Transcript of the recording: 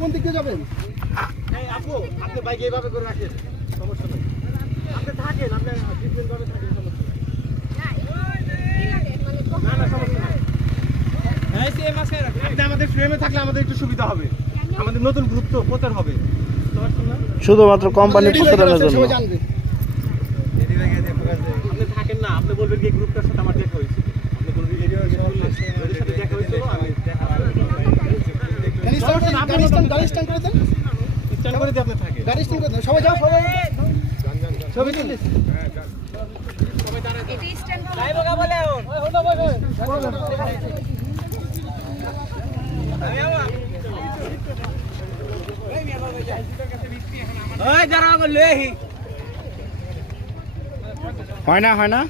কোন দিকে যাবেন? আপু আপনি বাইক এইভাবে করে রাখেন, সমস্যা নেই। আপনি থাকেন, আপনি ট্রিটমেন্ট ভাবে থাকেন, সমস্যা নেই। না না সমস্যা নেই। আপনি আমাদের ফ্রেমে থাকলে আমাদের একটু সুবিধা হবে, আমাদের নতুন গ্রুপ তো প্রচার হবে। শুধুমাত্র কোম্পানির প্রচারণের জন্য। সবাই জানবে। আপনি থাকেন না, আপনি বলবেন কি গ্রুপটার সাথে আমার দেখা হয়েছে, আপনি বলবেন ওদের সাথে দেখা হয়েছিল, আমি গাড়ি স্ট্যান্ড করে দেন। স্ট্যান্ড করে দিয়ে আপনি থাকেন। গাড়ি স্ট্যান্ড করে দেন। সবাই যাও, সবাই ছবি তুলিস। হয় না